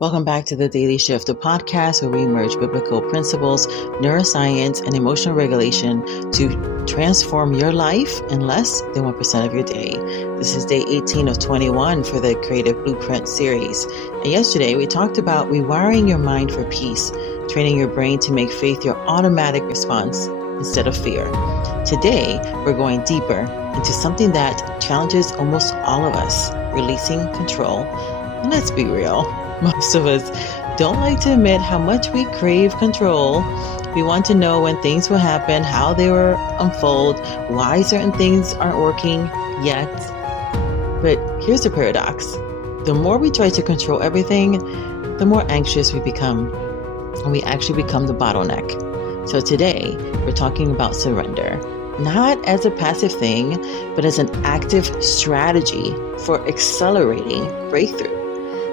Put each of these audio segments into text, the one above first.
Welcome back to the Daily Shift, a podcast where we merge biblical principles, neuroscience, and emotional regulation to transform your life in less than 1% of your day. This is day 18 of 21 for the Creative Blueprint series. And yesterday we talked about rewiring your mind for peace, training your brain to make faith your automatic response instead of fear. Today, we're going deeper into something that challenges almost all of us, releasing control. And let's be real. Most of us don't like to admit how much we crave control. We want to know when things will happen, how they will unfold, why certain things aren't working yet. But here's the paradox. The more we try to control everything, the more anxious we become, and we actually become the bottleneck. So today, we're talking about surrender, not as a passive thing, but as an active strategy for accelerating breakthrough.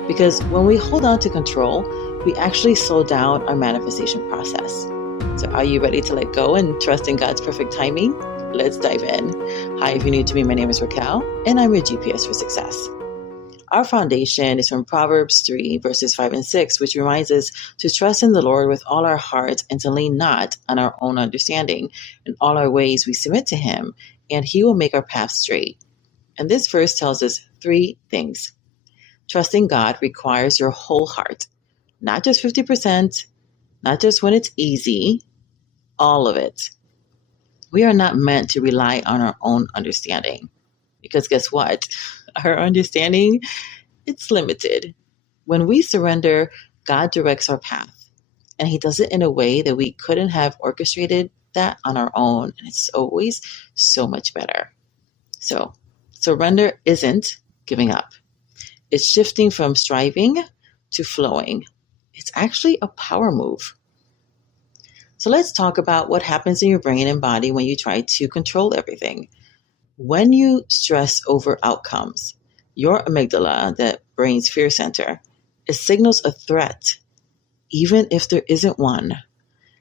Because when we hold on to control, we actually slow down our manifestation process. So are you ready to let go and trust in God's perfect timing? Let's dive in. Hi, if you're new to me, my name is Raquel, and I'm your GPS for success. Our foundation is from Proverbs 3, verses 5 and 6, which reminds us to trust in the Lord with all our hearts and to lean not on our own understanding. In all our ways we submit to Him, and He will make our path straight. And this verse tells us three things. Trusting God requires your whole heart, not just 50%, not just when it's easy, all of it. We are not meant to rely on our own understanding because guess what? Our understanding, it's limited. When we surrender, God directs our path, and He does it in a way that we couldn't have orchestrated that on our own, and it's always so much better. So, surrender isn't giving up. It's shifting from striving to flowing. It's actually a power move. So let's talk about what happens in your brain and body when you try to control everything. When you stress over outcomes, your amygdala, that brain's fear center, it signals a threat, even if there isn't one.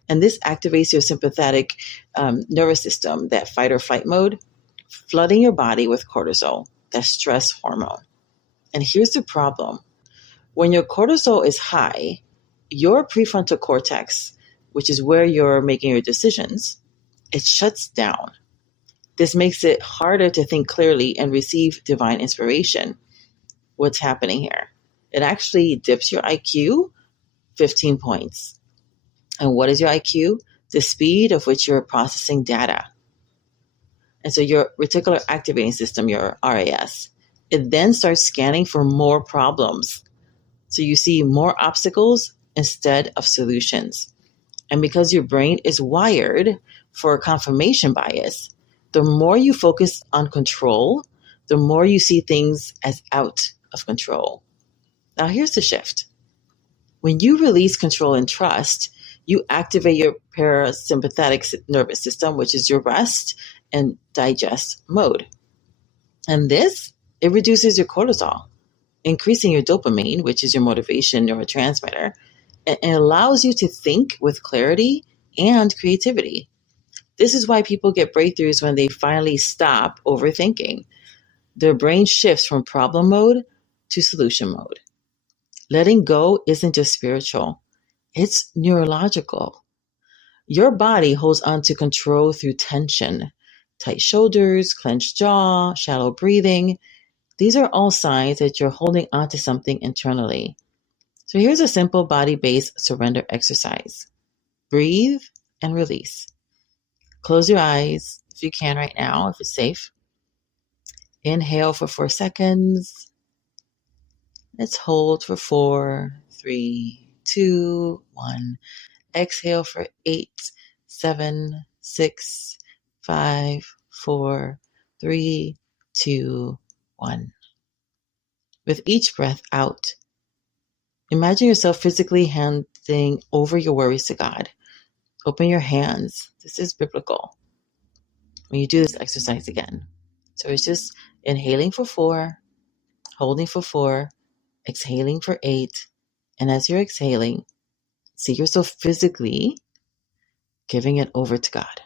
And this activates your sympathetic nervous system, that fight or flight mode, flooding your body with cortisol, that stress hormone. And here's the problem. When your cortisol is high, your prefrontal cortex, which is where you're making your decisions, it shuts down. This makes it harder to think clearly and receive divine inspiration. What's happening here? It actually dips your IQ 15 points. And what is your IQ? The speed of which you're processing data. And so your reticular activating system, your RAS, it then starts scanning for more problems. So you see more obstacles instead of solutions. And because your brain is wired for confirmation bias, the more you focus on control, the more you see things as out of control. Now here's the shift. When you release control and trust, you activate your parasympathetic nervous system, which is your rest and digest mode. And this, it reduces your cortisol, increasing your dopamine, which is your motivation neurotransmitter, and it allows you to think with clarity and creativity. This is why people get breakthroughs when they finally stop overthinking. Their brain shifts from problem mode to solution mode. Letting go isn't just spiritual, it's neurological. Your body holds on to control through tension, tight shoulders, clenched jaw, shallow breathing. These are all signs that you're holding on to something internally. So here's a simple body-based surrender exercise. Breathe and release. Close your eyes if you can right now, if it's safe. Inhale for 4 seconds. Let's hold for 4, 3, 2, 1. Exhale for 8, 7, 6, 5, 4, 3, 2, 1. With each breath out, imagine yourself physically handing over your worries to God. Open your hands. This is biblical. When you do this exercise again. So it's just inhaling for 4, holding for 4, exhaling for 8. And as you're exhaling, see yourself physically giving it over to God.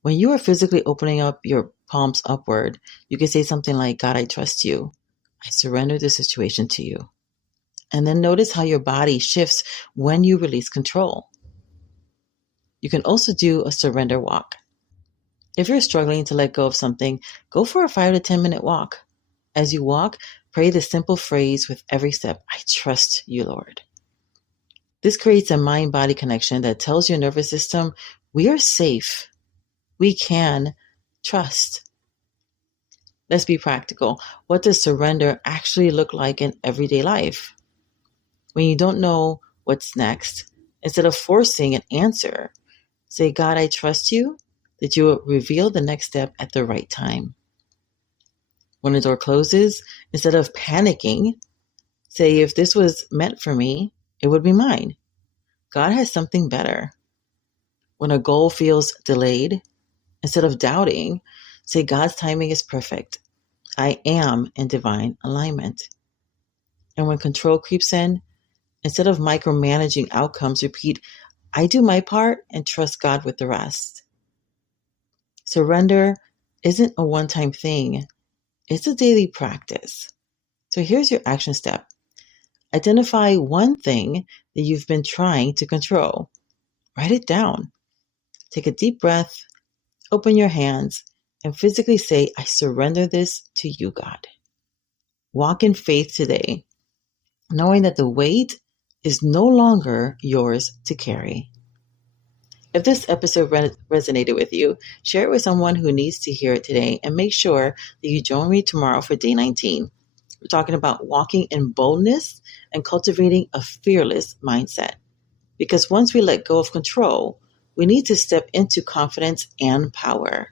When you are physically opening up your palms upward, you can say something like, God, I trust you. I surrender the situation to you. And then notice how your body shifts when you release control. You can also do a surrender walk. If you're struggling to let go of something, go for a 5 to 10 minute walk. As you walk, pray the simple phrase with every step, I trust you, Lord. This creates a mind-body connection that tells your nervous system, we are safe. We can trust. Let's be practical. What does surrender actually look like in everyday life? When you don't know what's next, instead of forcing an answer, say, God, I trust you that you will reveal the next step at the right time. When a door closes, instead of panicking, say, if this was meant for me, it would be mine. God has something better. When a goal feels delayed, instead of doubting, say, God's timing is perfect. I am in divine alignment. And when control creeps in, instead of micromanaging outcomes, repeat, I do my part and trust God with the rest. Surrender isn't a one-time thing. It's a daily practice. So here's your action step. Identify one thing that you've been trying to control. Write it down. Take a deep breath, open your hands, and physically say, I surrender this to you, God. Walk in faith today, knowing that the weight is no longer yours to carry. If this episode resonated with you, share it with someone who needs to hear it today, and make sure that you join me tomorrow for day 19. We're talking about walking in boldness and cultivating a fearless mindset. Because once we let go of control, we need to step into confidence and power.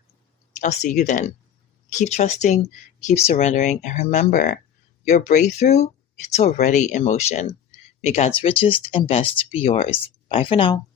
I'll see you then. Keep trusting, keep surrendering, and remember, your breakthrough, it's already in motion. May God's richest and best be yours. Bye for now.